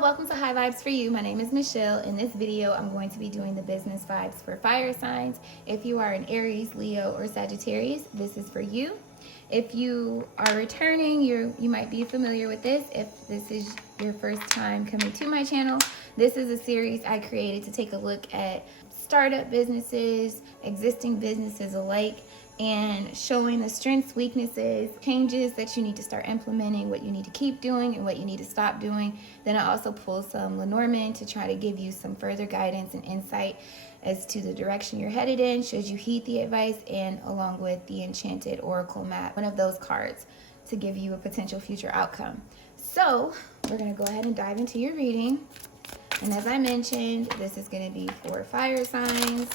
welcome to High Vibes for You. My name is Michelle. In this video, I'm going to be doing the business vibes for fire signs. If you are an Aries, Leo, or Sagittarius, this is for you. If you are returning, you might be familiar with this. If this is your first time coming to my channel, this is a series I created to take a look at startup businesses, existing businesses alike, and showing the strengths, weaknesses, changes that you need to start implementing, what you need to keep doing and what you need to stop doing. Then I also pull some Lenormand to try to give you some further guidance and insight as to the direction you're headed in, should you heed the advice, and along with the Enchanted Oracle map, one of those cards to give you a potential future outcome. So we're gonna go ahead and dive into your reading. And as I mentioned, this is gonna be for fire signs.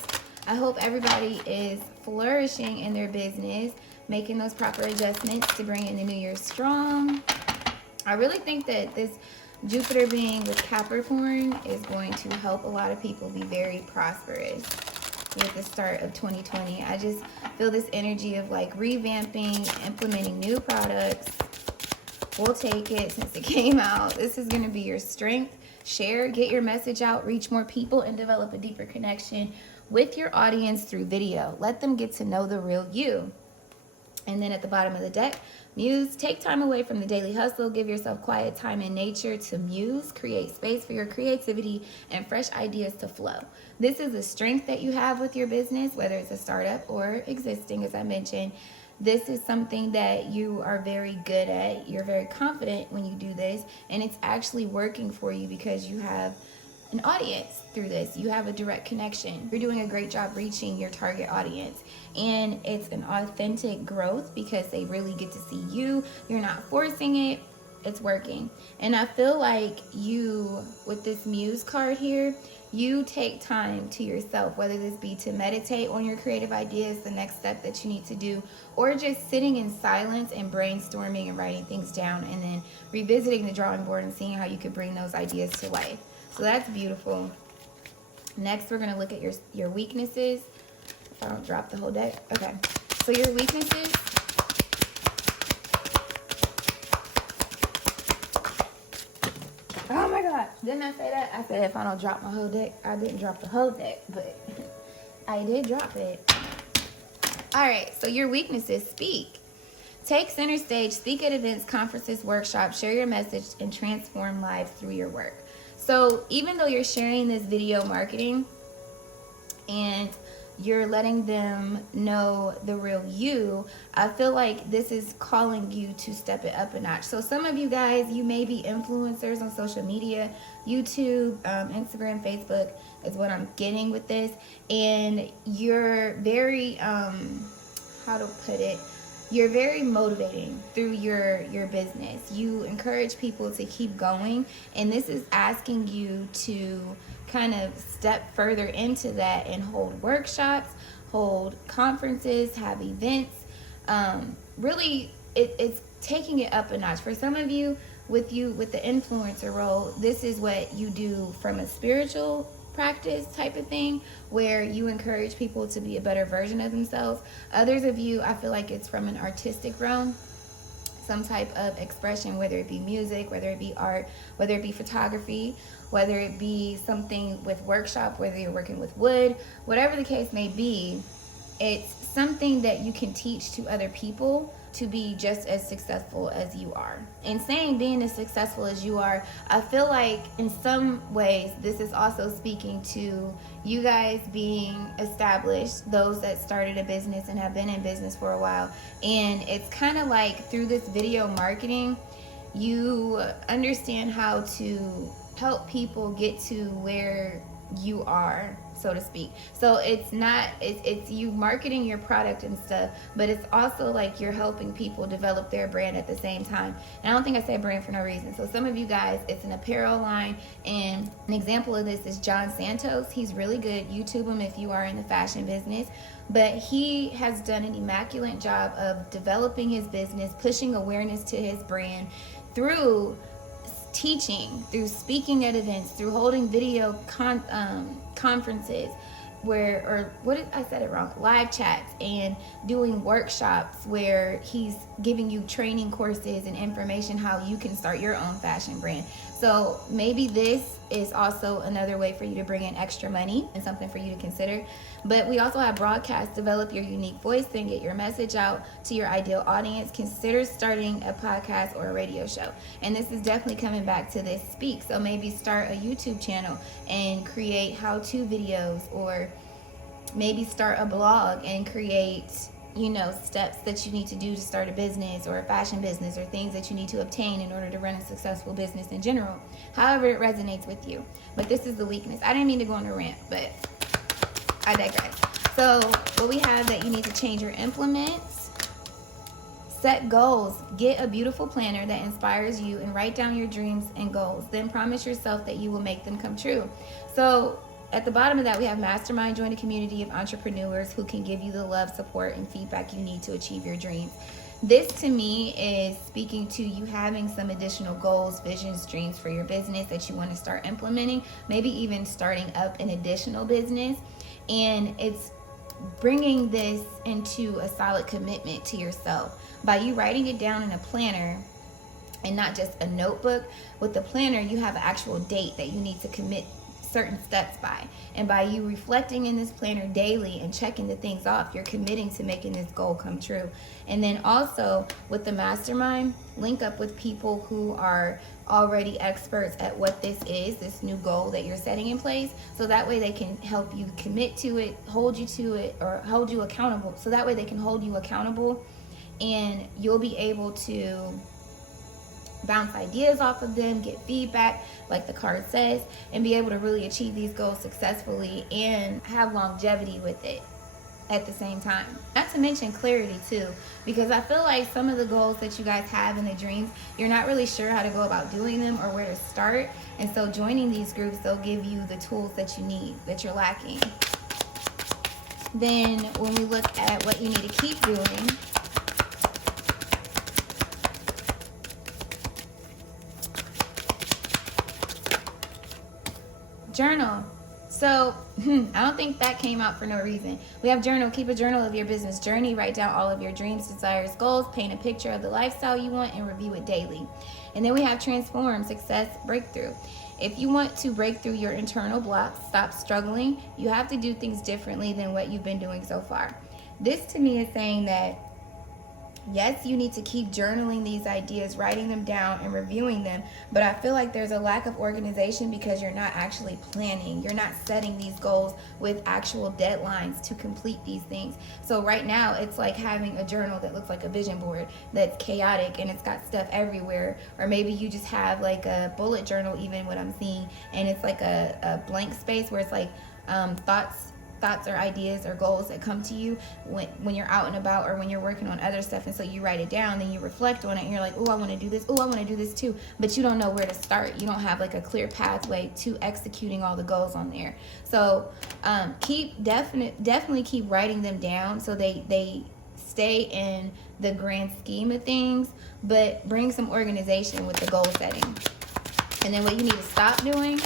I hope everybody is flourishing in their business, making those proper adjustments to bring in the new year strong. I really think that this Jupiter being with Capricorn is going to help a lot of people be very prosperous with the start of 2020. I just feel this energy of like revamping, implementing new products. We'll take it since it came out. This is going to be your strength. Share, get your message out, reach more people, and develop a deeper connection with your audience through video. Let them get to know the real you. And then at the bottom of the deck, muse. Take time away from the daily hustle. Give yourself quiet time in nature to muse. Create space for your creativity and fresh ideas to flow. This is a strength that you have with your business, whether it's a startup or existing, as I mentioned. This is something that you are very good at. You're very confident when you do this, and it's actually working for you because you have an audience through this. You have a direct connection. You're doing a great job reaching your target audience, and it's an authentic growth because they really get to see you. You're not forcing it. It's working. And I feel like you, with this Muse card here, you take time to yourself, whether this be to meditate on your creative ideas, the next step that you need to do, or just sitting in silence and brainstorming and writing things down and then revisiting the drawing board and seeing how you could bring those ideas to life. So that's beautiful. Next, we're gonna look at your weaknesses. If I don't drop the whole deck. Okay, so your weaknesses. Oh my God, didn't I say that? I said if I don't drop my whole deck. I didn't drop the whole deck, but I did drop it. All right, so your weaknesses. Speak. Take center stage, speak at events, conferences, workshops, share your message, and transform lives through your work. So even though you're sharing this video marketing and you're letting them know the real you, I feel like this is calling you to step it up a notch. So some of you guys, you may be influencers on social media, YouTube, Instagram, Facebook is what I'm getting with this. And you're very, how to put it, you're very motivating through your business. You encourage people to keep going, and this is asking you to kind of step further into that and hold workshops, hold conferences, have events. Really, it's taking it up a notch. For some of you, with the influencer role, this is what you do from a spiritual practice type of thing, where you encourage people to be a better version of themselves. Others of you, I feel like it's from an artistic realm, some type of expression, whether it be music, whether it be art, whether it be photography, whether it be something with workshop, whether you're working with wood, whatever the case may be. It's something that you can teach to other people to be just as successful as you are. In saying being as successful as you are, I feel like in some ways this is also speaking to you guys being established, those that started a business and have been in business for a while. And it's kind of like through this video marketing, you understand how to help people get to where you are, so to speak. So it's you marketing your product and stuff, but it's also like you're helping people develop their brand at the same time. And I don't think I say brand for no reason. So some of you guys, it's an apparel line, and an example of this is John Santos. He's really good. YouTube him if you are in the fashion business. But he has done an immaculate job of developing his business, pushing awareness to his brand through teaching, through speaking at events, through holding video conferences, I said it wrong, live chats, and doing workshops where he's giving you training courses and information how you can start your own fashion brand. So maybe this is also another way for you to bring in extra money and something for you to consider. But we also have broadcast, develop your unique voice, then get your message out to your ideal audience. Consider starting a podcast or a radio show. And this is definitely coming back to this speak. So maybe start a YouTube channel and create how-to videos, or maybe start a blog and create, you know, steps that you need to do to start a business or a fashion business, or things that you need to obtain in order to run a successful business in general. However it resonates with you. But this is the weakness. I didn't mean to go on a rant, but I digress. So what we have that you need to change your implements. Set goals. Get a beautiful planner that inspires you and write down your dreams and goals. Then promise yourself that you will make them come true. So at the bottom of that, we have mastermind. Join a community of entrepreneurs who can give you the love, support, and feedback you need to achieve your dreams. This to me is speaking to you having some additional goals, visions, dreams for your business that you want to start implementing, maybe even starting up an additional business. And it's bringing this into a solid commitment to yourself by you writing it down in a planner and not just a notebook. With the planner, you have an actual date that you need to commit certain steps by, and by you reflecting in this planner daily and checking the things off, you're committing to making this goal come true. And then also with the mastermind, link up with people who are already experts at what this is, this new goal that you're setting in place, so that way they can help you commit to it, hold you to it, or hold you accountable. So that way they can hold you accountable, and you'll be able to bounce ideas off of them, get feedback like the card says, and be able to really achieve these goals successfully and have longevity with it at the same time. Not to mention clarity too, because I feel like some of the goals that you guys have in the dreams, you're not really sure how to go about doing them or where to start. And so joining these groups, they'll give you the tools that you need, that you're lacking. Then when we look at what you need to keep doing, journal. So I don't think that came out for no reason. We have journal. Keep a journal of your business journey. Write down all of your dreams, desires, goals. Paint a picture of the lifestyle you want and review it daily. And then we have transform, success, breakthrough. If you want to break through your internal blocks, stop struggling, you have to do things differently than what you've been doing so far. This to me is saying that yes, you need to keep journaling these ideas, writing them down and reviewing them, but I feel like there's a lack of organization because you're not actually planning. You're not setting these goals with actual deadlines to complete these things. So right now it's like having a journal that looks like a vision board that's chaotic and it's got stuff everywhere. Or maybe you just have like a bullet journal, even what I'm seeing, and it's like a blank space where it's like thoughts or ideas or goals that come to you when you're out and about or when you're working on other stuff. And so you write it down, then you reflect on it, and you're like, oh, I want to do this. Oh, I want to do this too. But you don't know where to start. You don't have like a clear pathway to executing all the goals on there. So definitely keep writing them down so they stay in the grand scheme of things, but bring some organization with the goal setting. And then what you need to stop doing,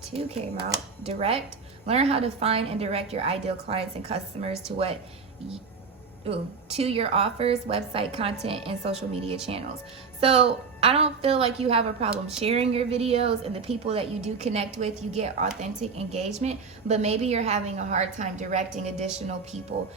two came out. Direct. Learn how to find and direct your ideal clients and customers to your offers, website content, and social media channels. So I don't feel like you have a problem sharing your videos, and the people that you do connect with, you get authentic engagement, but maybe you're having a hard time directing additional people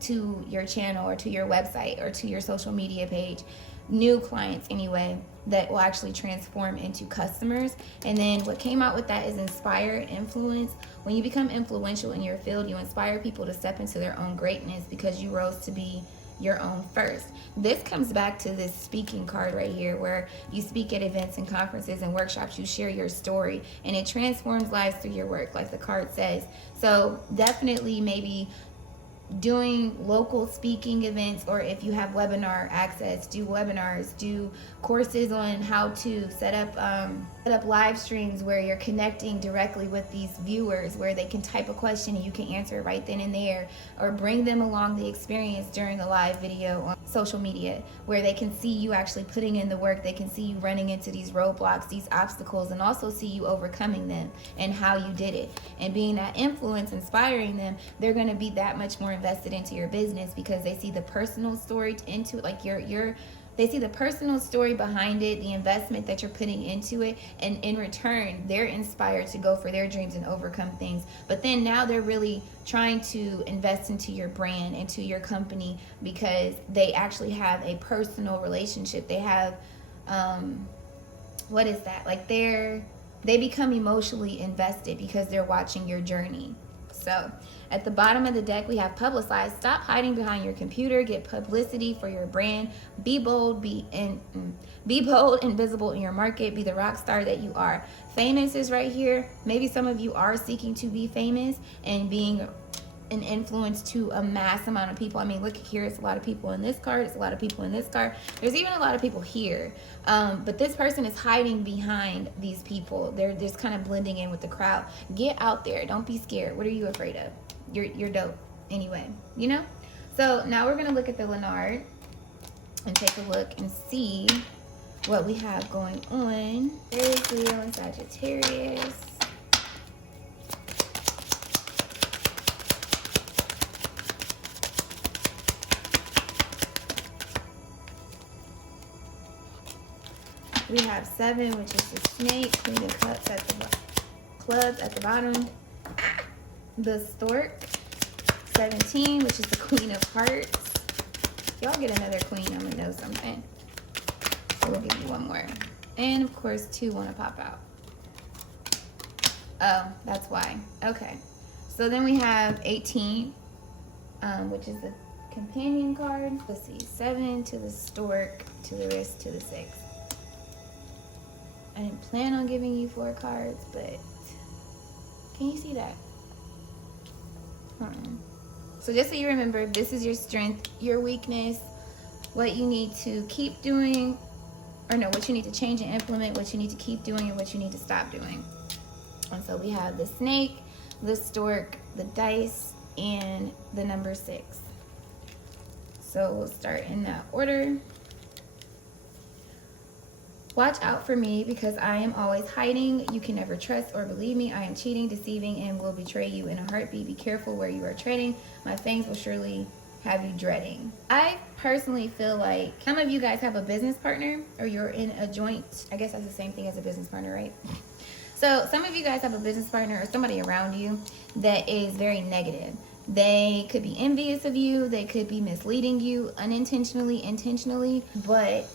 to your channel or to your website or to your social media page. New clients anyway, that will actually transform into customers. And then what came out with that is inspire, influence. When you become influential in your field, you inspire people to step into their own greatness because you rose to be your own first. This comes back to this speaking card right here, where you speak at events and conferences and workshops, you share your story, and it transforms lives through your work, like the card says. So definitely maybe doing local speaking events, or if you have webinar access, do webinars, do courses on how to set up live streams where you're connecting directly with these viewers, where they can type a question and you can answer it right then and there, or bring them along the experience during a live video on social media where they can see you actually putting in the work, they can see you running into these roadblocks, these obstacles, and also see you overcoming them and how you did it. And being that influence, inspiring them, they're going to be that much more invested into your business because they see the personal story into it, like you're They see the personal story behind it, the investment that you're putting into it, and in return, they're inspired to go for their dreams and overcome things. But then now they're really trying to invest into your brand, into your company, because they actually have a personal relationship. They have, what is that? Like they become emotionally invested because they're watching your journey. So at the bottom of the deck, we have publicize. Stop hiding behind your computer. Get publicity for your brand. Be bold. Be bold and visible in your market. Be the rock star that you are. Famous is right here. Maybe some of you are seeking to be famous and being an influence to a mass amount of people. I mean, look here, it's a lot of people in this card, it's a lot of people in this card, there's even a lot of people here, but this person is hiding behind these people. They're just kind of blending in with the crowd. Get out there, don't be scared. What are you afraid of? You're dope anyway, you know. So now we're gonna look at the Leonard and take a look and see what we have going on. Aries, Leo, and Sagittarius. We have 7, which is the snake. Queen of Cups at the clubs at the bottom. The stork. 17, which is the Queen of Hearts. Y'all get another queen, I'm gonna know something. So we'll give you one more. And of course, 2 want to pop out. Oh, that's why. Okay. So then we have 18, which is the companion card. Let's see. 7 to the stork, to the wrist, to the 6. I didn't plan on giving you 4 cards, but can you see that? So just so you remember, this is your strength, your weakness, what you need to keep doing, or no, what you need to change and implement, what you need to keep doing, and what you need to stop doing. And so we have the snake, the stork, the dice, and the number 6. So we'll start in that order. Watch out for me because I am always hiding. You can never trust or believe me. I am cheating, deceiving, and will betray you in a heartbeat. Be careful where you are treading. My fangs will surely have you dreading. I personally feel like some of you guys have a business partner, or you're in a joint. I guess that's the same thing as a business partner, right? So some of you guys have a business partner or somebody around you that is very negative. They could be envious of you. They could be misleading you unintentionally, intentionally, but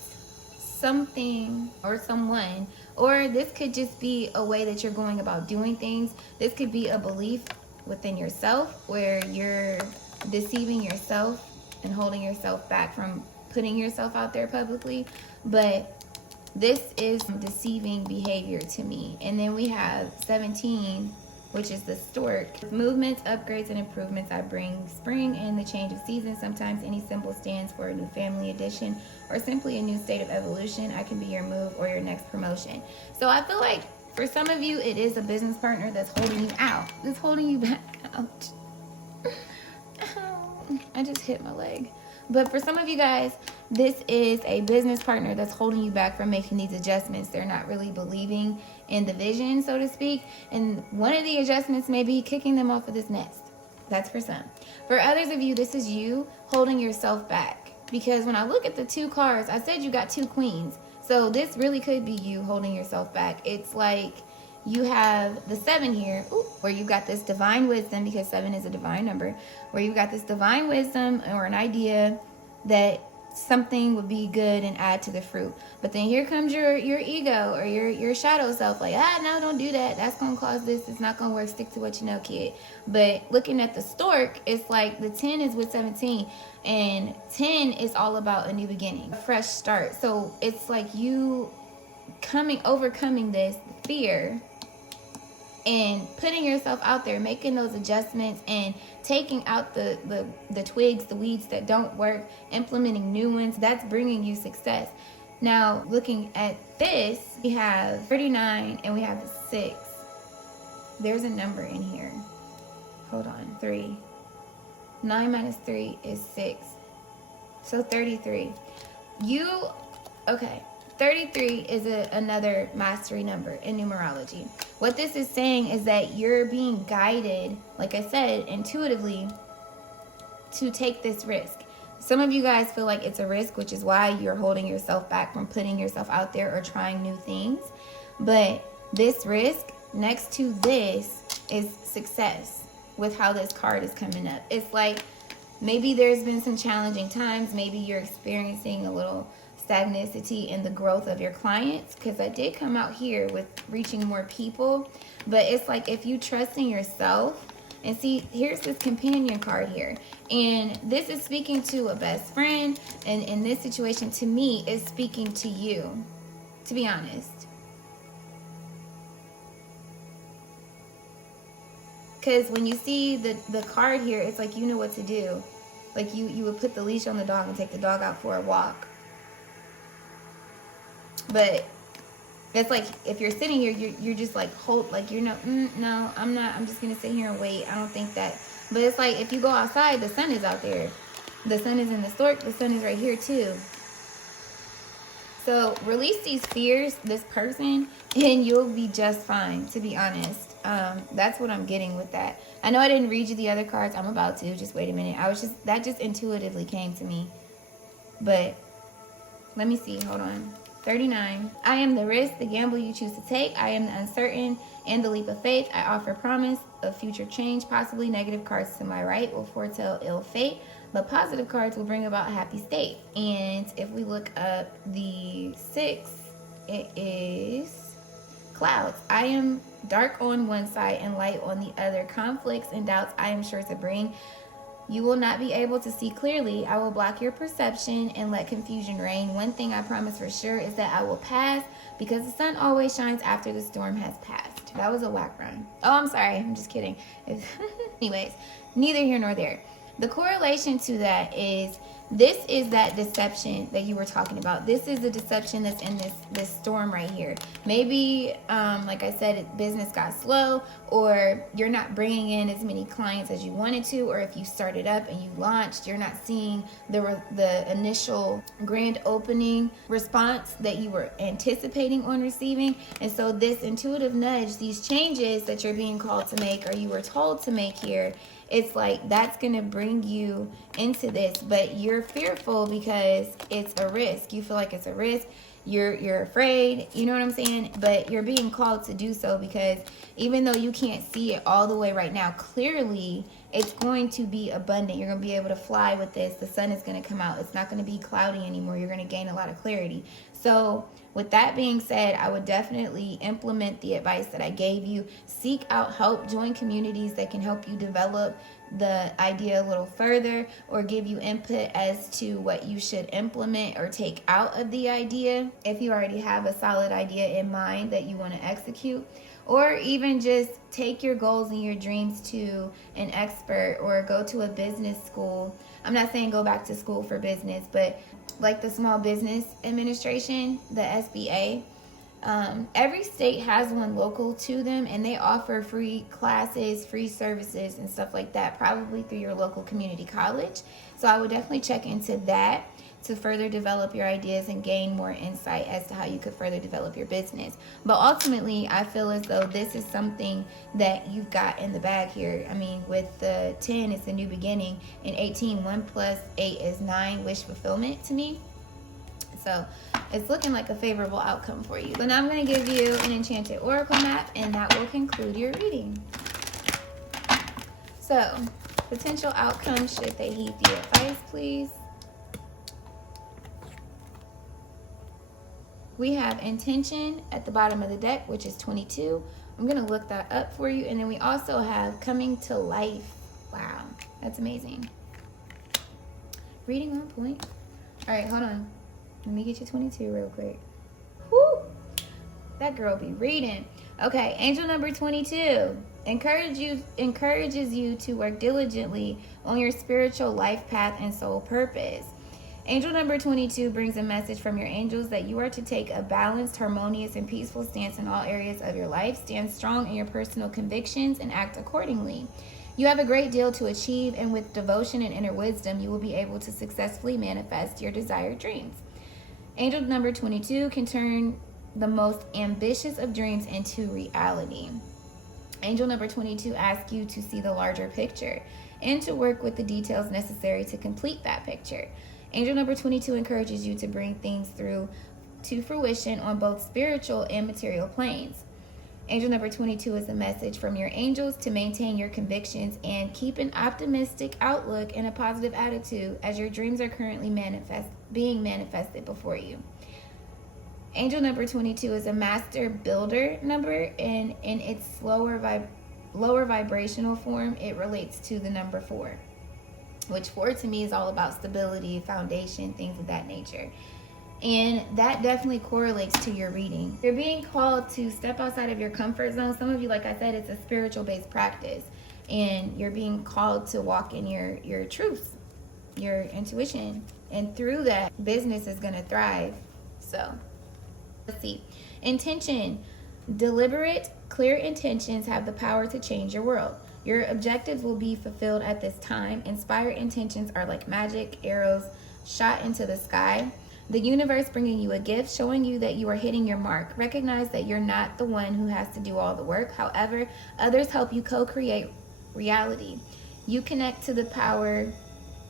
something or someone, or this could just be a way that you're going about doing things. This could be a belief within yourself where you're deceiving yourself and holding yourself back from putting yourself out there publicly, but this is deceiving behavior to me. And then we have 17, which is the stork. Movements, upgrades, and improvements. I bring spring and the change of season. Sometimes any symbol stands for a new family addition or simply a new state of evolution. I can be your move or your next promotion. So I feel like for some of you, it is a business partner that's holding you out. That's holding you back. Ouch. I just hit my leg. But for some of you guys, this is a business partner that's holding you back from making these adjustments. They're not really believing in the vision, so to speak. And one of the adjustments may be kicking them off of this nest. That's for some. For others of you, this is you holding yourself back. Because when I look at the 2 cards, I said you got 2 queens. So this really could be you holding yourself back. It's like you have the 7 here, where you got this divine wisdom, because 7 is a divine number, where you got this divine wisdom or an idea that something would be good and add to the fruit. But then here comes your ego or your shadow self, like, no, don't do that. That's going to cause this. It's not going to work. Stick to what you know, kid. But looking at the stork, it's like the 10 is with 17, and 10 is all about a new beginning, a fresh start. So it's like you overcoming this fear and putting yourself out there, making those adjustments and taking out the twigs, the weeds that don't work, implementing new ones. That's bringing you success. Now, looking at this, we have 39 and we have the 6. There's a number in here. Hold on, 3. 9 minus 3 is 6. So 33. Okay. 33 is another mastery number in numerology. What this is saying is that you're being guided, like I said, intuitively to take this risk. Some of you guys feel like it's a risk, which is why you're holding yourself back from putting yourself out there or trying new things. But this risk next to this is success with how this card is coming up. It's like maybe there's been some challenging times. Maybe you're experiencing a little stagnicity in the growth of your clients, because I did come out here with reaching more people. But it's like if you trust in yourself, and see, here's this companion card here, and this is speaking to a best friend, and in this situation to me is speaking to you, to be honest. Because when you see the card here, it's like you know what to do. Like you would put the leash on the dog and take the dog out for a walk. But it's like if you're sitting here, you're just like hold, like you're no, I'm not. I'm just gonna sit here and wait. I don't think that. But it's like if you go outside, the sun is out there. The sun is in the stork. The sun is right here too. So release these fears, this person, and you'll be just fine, to be honest. That's what I'm getting with that. I know I didn't read you the other cards. I'm about to. Just wait a minute. That just intuitively came to me. But let me see. Hold on. 39. I am the risk, the gamble you choose to take. I am the uncertain and the leap of faith. I offer promise of future change. Possibly negative cards to my right will foretell ill fate, but positive cards will bring about a happy state. And if we look up the 6, it is clouds. I am dark on one side and light on the other. Conflicts and doubts I am sure to bring. You will not be able to see clearly. I will block your perception and let confusion reign. One thing I promise for sure is that I will pass, because the sun always shines after the storm has passed. That was a whack rhyme. Oh, I'm sorry. I'm just kidding. Anyways, neither here nor there. The correlation to that is, this is that deception that you were talking about. This is the deception that's in this storm right here. Maybe, like I said, business got slow, or you're not bringing in as many clients as you wanted to, or if you started up and you launched, you're not seeing the initial grand opening response that you were anticipating on receiving. And so this intuitive nudge, these changes that you're being called to make, or you were told to make here, it's like that's going to bring you into this, but you're fearful because it's a risk. You feel like it's a risk. You're afraid, you know what I'm saying? But you're being called to do so, because even though you can't see it all the way right now clearly, it's going to be abundant. You're going to be able to fly with this. The sun is going to come out. It's not going to be cloudy anymore. You're going to gain a lot of clarity. So with that being said, I would definitely implement the advice that I gave you. Seek out help. Join communities that can help you develop the idea a little further, or give you input as to what you should implement or take out of the idea if you already have a solid idea in mind that you want to execute. Or even just take your goals and your dreams to an expert, or go to a business school. I'm not saying go back to school for business, but like the Small Business Administration, the SBA, every state has one local to them, and they offer free classes, free services, and stuff like that, probably through your local community college. So I would definitely check into that to further develop your ideas and gain more insight as to how you could further develop your business. But ultimately, I feel as though this is something that you've got in the bag here. I mean, with the 10, it's a new beginning, and 18, 1 plus 8 is 9, wish fulfillment to me. So it's looking like a favorable outcome for you. But now I'm going to give you an enchanted oracle map, and that will conclude your reading. So, potential outcomes should they heed the advice, please. We have intention at the bottom of the deck, which is 22. I'm going to look that up for you. And then we also have coming to life. Wow, that's amazing. Reading on point. All right, hold on. Let me get you 22 real quick. Whoo! That girl be reading. Okay, angel number 22 encourages you to work diligently on your spiritual life path and soul purpose. Angel number 22 brings a message from your angels that you are to take a balanced, harmonious, and peaceful stance in all areas of your life. Stand strong in your personal convictions and act accordingly. You have a great deal to achieve, and with devotion and inner wisdom, you will be able to successfully manifest your desired dreams. Angel number 22 can turn the most ambitious of dreams into reality. Angel number 22 asks you to see the larger picture. and to work with the details necessary to complete that picture. Angel number 22 encourages you to bring things through to fruition on both spiritual and material planes. Angel number 22 is a message from your angels to maintain your convictions and keep an optimistic outlook and a positive attitude as your dreams are currently being manifested before you. Angel number 22 is a master builder number, and in its lower vibrational form, it relates to the number 4, which 4 to me is all about stability, foundation, things of that nature. And that definitely correlates to your reading. You're being called to step outside of your comfort zone. Some of you, like I said, it's a spiritual based practice. And you're being called to walk in your truth, your intuition. And through that, business is going to thrive. So, let's see. Intention. Deliberate, clear intentions have the power to change your world. Your objectives will be fulfilled at this time. Inspired intentions are like magic arrows shot into the sky. The universe bringing you a gift, showing you that you are hitting your mark. Recognize that you're not the one who has to do all the work. However, others help you co-create reality. You connect to the power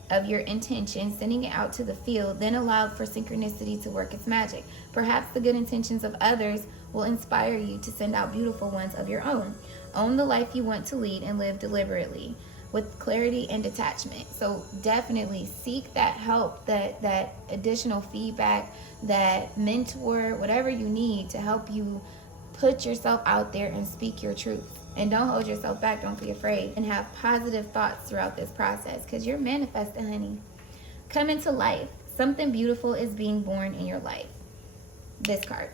of your intention, sending it out to the field, then allow for synchronicity to work its magic. Perhaps the good intentions of others will inspire you to send out beautiful ones of your own. Own the life you want to lead and live deliberately, with clarity and detachment. So definitely seek that help, that additional feedback, that mentor, whatever you need to help you put yourself out there and speak your truth. And don't hold yourself back. Don't be afraid. And have positive thoughts throughout this process, because you're manifesting, honey. Come into life. Something beautiful is being born in your life. This card.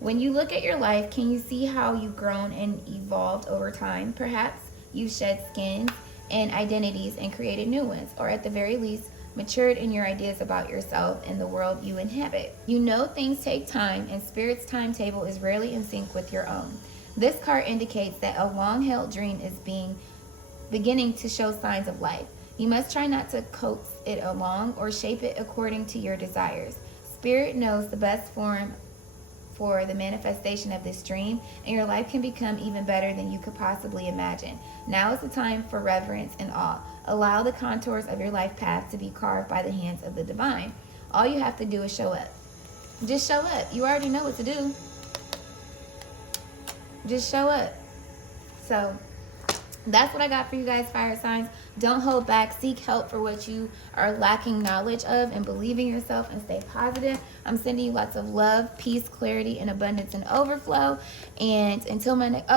When you look at your life, can you see how you've grown and evolved over time? Perhaps you've shed skins and identities and created new ones, or at the very least matured in your ideas about yourself and the world you inhabit. You know things take time, and Spirit's timetable is rarely in sync with your own. This card indicates that a long-held dream is beginning to show signs of life. You must try not to coax it along or shape it according to your desires. Spirit knows the best form for the manifestation of this dream, and your life can become even better than you could possibly imagine. Now is the time for reverence and awe. Allow the contours of your life path to be carved by the hands of the divine. All you have to do is show up. Just show up. You already know what to do. Just show up. So that's what I got for you guys, fire signs. Don't hold back. Seek help for what you are lacking knowledge of, and believe in yourself and stay positive. I'm sending you lots of love, peace, clarity, and abundance and overflow. And until my next,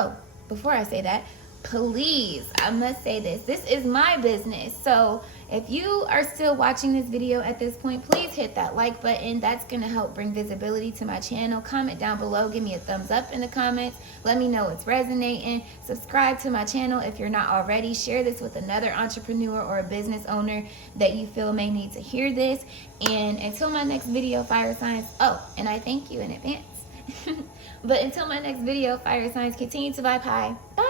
before I say that, please, I must say this. This is my business. So if you are still watching this video at this point, please hit that like button. That's going to help bring visibility to my channel. Comment down below. Give me a thumbs up in the comments. Let me know it's resonating. Subscribe to my channel if you're not already. Share this with another entrepreneur or a business owner that you feel may need to hear this. And until my next video, fire signs. And I thank you in advance. But until my next video, fire signs, continue to vibe high. Bye.